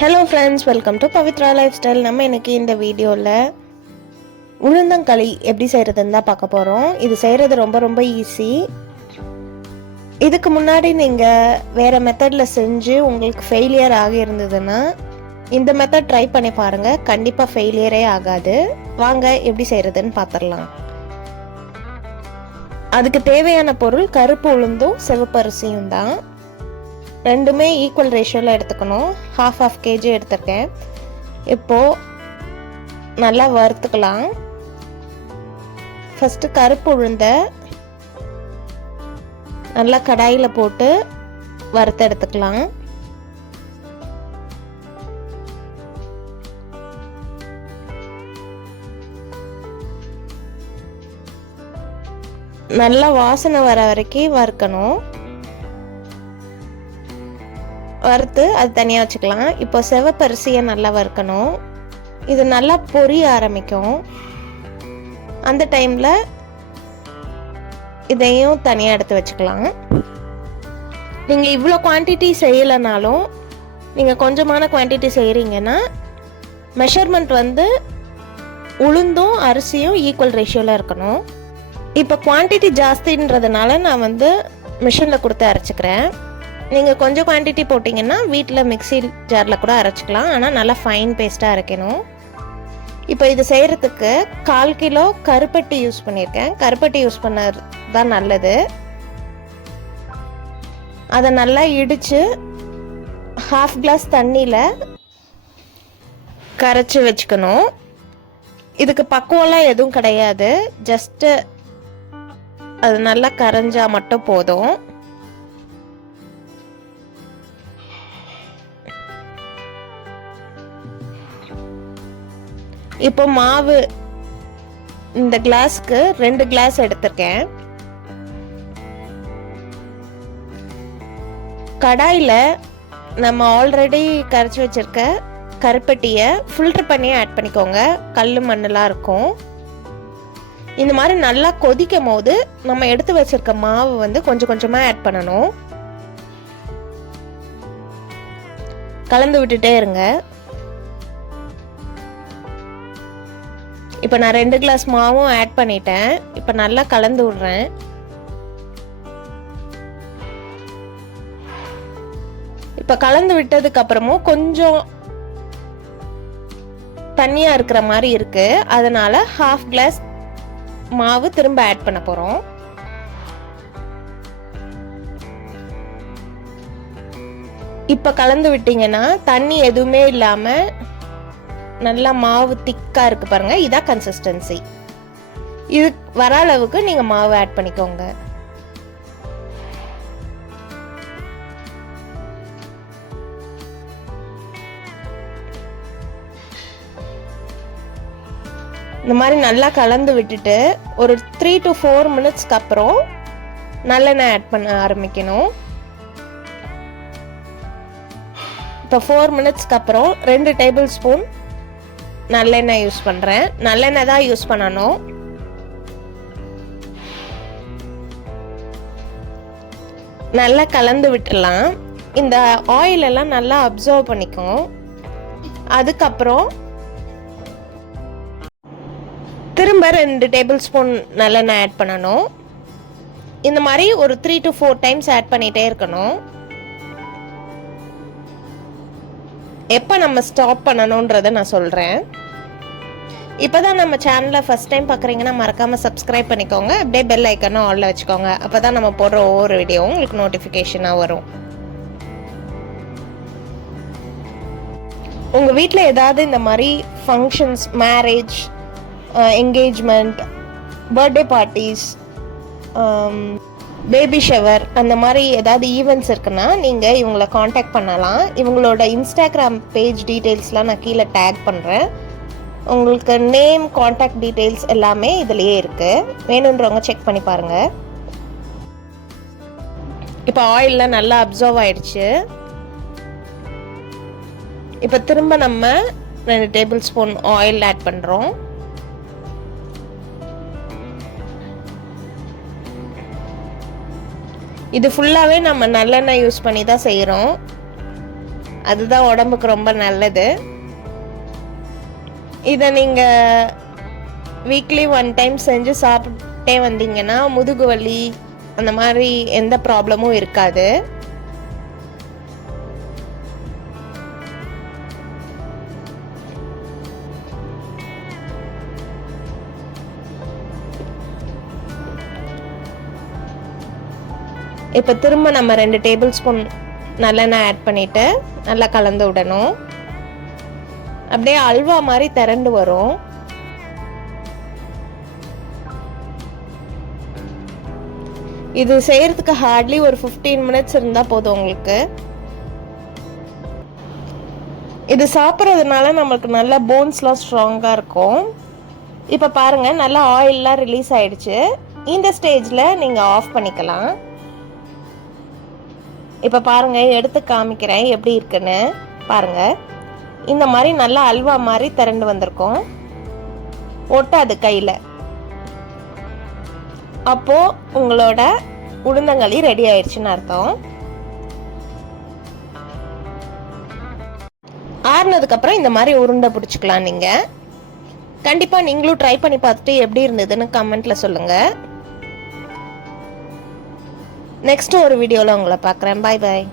Hello friends, welcome to Pavithra life style. நம்ம இன்னைக்கு இந்த வீடியோவில் உளுந்தங்களி எப்படி செய்கிறதுன்னு தான் பார்க்க போகிறோம். இது செய்கிறது ரொம்ப ரொம்ப ஈஸி. இதுக்கு முன்னாடி நீங்கள் வேறு மெத்தடில் செஞ்சு உங்களுக்கு ஃபெயிலியர் ஆகியிருந்ததுன்னா இந்த மெத்தட் ட்ரை பண்ணி பாருங்கள். கண்டிப்பாக ஃபெயிலியரே ஆகாது. வாங்க எப்படி செய்கிறதுன்னு பார்த்துடலாம். அதுக்கு தேவையான பொருள் கருப்பு உளுந்தும் சிவப்பரிசியும் தான். ரெண்டுமே ஈக்குவல் ரேஷியோவில் எடுத்துக்கணும். ஹாஃப் கேஜி எடுத்துருக்கேன். இப்போது நல்லா வறுத்துக்கலாம். ஃபஸ்ட்டு கருப்பு உளுந்தை நல்லா கடாயில் போட்டு வறுத்து எடுத்துக்கலாம். நல்லா வாசனை வர வரைக்கும் வறுக்கணும். வறுத்து அது தனியாக வச்சுக்கலாம். இப்போ சிவப்பரிசியை நல்லா வறுக்கணும். இது நல்லா பொரிய ஆரம்பிக்கும். அந்த டைமில் இதையும் தனியாக எடுத்து வச்சுக்கலாம். நீங்கள் இவ்வளோ குவான்டிட்டி செய்யலைனாலும் நீங்கள் கொஞ்சமான குவான்டிட்டி செய்கிறீங்கன்னா மெஷர்மெண்ட் உளுந்தும் அரிசியும் ஈக்குவல் ரேஷியோவில் இருக்கணும். இப்போ குவான்டிட்டி ஜாஸ்தின்றதுனால நான் மிஷினில் கொடுத்து அரைச்சிக்கிறேன். நீங்கள் கொஞ்சம் குவான்டிட்டி போட்டிங்கன்னா வீட்டில் மிக்ஸி ஜாரில் கூட அரைச்சிக்கலாம். ஆனால் நல்லா ஃபைன் பேஸ்ட்டாக அரைக்கணும். இப்போ இது செய்கிறதுக்கு 1/4 கிலோ கருப்பட்டி யூஸ் பண்ணியிருக்கேன். கருப்பட்டி யூஸ் பண்ணது தான் நல்லது. அதை நல்லா இடித்து 1/2 கிளாஸ் தண்ணியில் கரைச்சி வச்சுக்கணும். இதுக்கு பக்குவம்லாம் எதுவும் கிடையாது. ஜஸ்ட்டு அது நல்லா கரைஞ்சால் மட்டும் போதும். இப்போ மாவு இந்த கிளாஸ்க்கு 2 கிளாஸ் எடுத்திருக்கேன். கடாயில் நம்ம ஆல்ரெடி கரைச்சி வச்சிருக்க கருப்பட்டியை ஃபில்டர் பண்ணி ஆட் பண்ணிக்கோங்க. கல் மண்ணெலாம் இருக்கும். இந்த மாதிரி நல்லா கொதிக்கும் போது நம்ம எடுத்து வச்சிருக்க மாவு கொஞ்சம் கொஞ்சமாக ஆட் பண்ணணும். கலந்து விட்டுட்டே இருங்க. இப்போ நான் 2 கிளாஸ் மாவும் ஆட் பண்ணிட்டேன். இப்போ நல்லா கலந்து விடுறேன். இப்போ கலந்து விட்டதுக்கு அப்புறமும் கொஞ்சம் தண்ணியா இருக்கிற மாதிரி இருக்கு. அதனால 1/2 கிளாஸ் மாவு திரும்ப ஆட் பண்ண போறோம். இப்போ கலந்து விட்டீங்கன்னா தண்ணி எதுவுமே இல்லாம நல்லா மாவு திக்கா இருக்கு பாருங்க. இதான் கன்சிஸ்டன்சி. இது வர அளவுக்கு நீங்க மாவு ஆட் பண்ணிக்கோங்க. இந்த மாதிரி நல்லா கலந்து விட்டுட்டு ஒரு 3 to 4 மினிட்ஸ்க்கு அப்புறம் நல்லெண்ணெய் ஆட் பண்ண ஆரம்பிக்கணும். இப்போ 4 மினிட்ஸ்க்கு அப்புறம் 2 டேபிள் ஸ்பூன் நல்லெண்ணெய் யூஸ் பண்ணுறேன். நல்லெண்ணெய் தான் யூஸ் பண்ணணும். நல்லா கலந்து விட்டுடலாம். இந்த ஆயில் எல்லாம் நல்லா அப்சர்வ் பண்ணிக்கும். அதுக்கப்புறம் திரும்ப 2 டேபிள் ஸ்பூன் நல்லெண்ணெய் ஆட் பண்ணணும். இந்த மாதிரி ஒரு 3 to 4 டைம்ஸ் ஆட் பண்ணிகிட்டே இருக்கணும். எப்போ நம்ம ஸ்டாப் பண்ணணுன்றதை நான் சொல்கிறேன். இப்போ தான் நம்ம சேனலை ஃபஸ்ட் டைம் பார்க்குறீங்கன்னா மறக்காமல் சப்ஸ்கிரைப் பண்ணிக்கோங்க. அப்படியே பெல் ஐக்கனும் ஆலில் வச்சுக்கோங்க. அப்போ தான் நம்ம போடுற ஒவ்வொரு வீடியோவும் உங்களுக்கு நோட்டிஃபிகேஷனாக வரும். உங்கள் வீட்டில் ஏதாவது இந்த மாதிரி functions, marriage, engagement, birthday parties, baby shower, அந்த மாதிரி ஏதாவது ஈவெண்ட்ஸ் இருக்குன்னா நீங்கள் இவங்களை காண்டாக்ட் பண்ணலாம். இவங்களோட இன்ஸ்டாகிராம் பேஜ் டீட்டெயில்ஸ்லாம் நான் கீழே டேக் பண்ணுறேன். உங்களுக்கு நேம், காண்டாக்ட் டீட்டெயில்ஸ் எல்லாமே இதுலேயே இருக்குது. வேணுன்றவங்க செக் பண்ணி பாருங்கள். இப்போ ஆயிலெலாம் நல்லா அப்சர்வ் ஆயிடுச்சு. இப்போ திரும்ப நம்ம 2 டேபிள் ஸ்பூன் ஆயில் ஆட் பண்ணுறோம். இது ஃபுல்லாகவே நம்ம நல்லெண்ணெய் யூஸ் பண்ணி தான் செய்கிறோம். அதுதான் உடம்புக்கு ரொம்ப நல்லது. இதை நீங்கள் வீக்லி 1 டைம் செஞ்சு சாப்பிட்டே வந்தீங்கன்னா முதுகு வலி அந்த மாதிரி எந்த ப்ராப்ளமும் இருக்காது. இப்போ திரும்ப நம்ம 2 டேபிள் ஸ்பூன் நல்லெண்ணெய் ஆட் பண்ணிவிட்டு நல்லா கலந்து விடணும். அப்படியே அல்வா மாதிரி திரண்டு வரும். இது செய்யறதுக்கு ஹார்ட்லி ஒரு 15 மினிட்ஸ் இருந்தால் போதும் உங்களுக்கு. இது சாப்பிட்றதுனால நம்மளுக்கு நல்ல போன்ஸ்லாம் ஸ்ட்ராங்காக இருக்கும். இப்போ பாருங்கள், நல்லா ஆயிலெலாம் ரிலீஸ் ஆகிடுச்சு. இந்த ஸ்டேஜில் நீங்கள் ஆஃப் பண்ணிக்கலாம். இப்போ பாருங்கள், எடுத்து காமிக்கிறேன் எப்படி இருக்குன்னு பாருங்கள். இந்த மாதிரி நல்லா அல்வா மாதிரி திரண்டு வந்திருக்கும். ஒட்டாது கையில். அப்போது உங்களோட உளுந்தங்களி ரெடி ஆயிடுச்சுன்னு அர்த்தம். ஆறுனதுக்கப்புறம் இந்த மாதிரி உருண்டை பிடிச்சிக்கலாம். நீங்கள் கண்டிப்பாக நீங்களும் ட்ரை பண்ணி பார்த்துட்டு எப்படி இருந்ததுன்னு கமெண்ட்டில் சொல்லுங்கள். நெக்ஸ்ட் ஒரு வீடியோவில் உங்களை பார்க்குறேன். பாய் பாய்.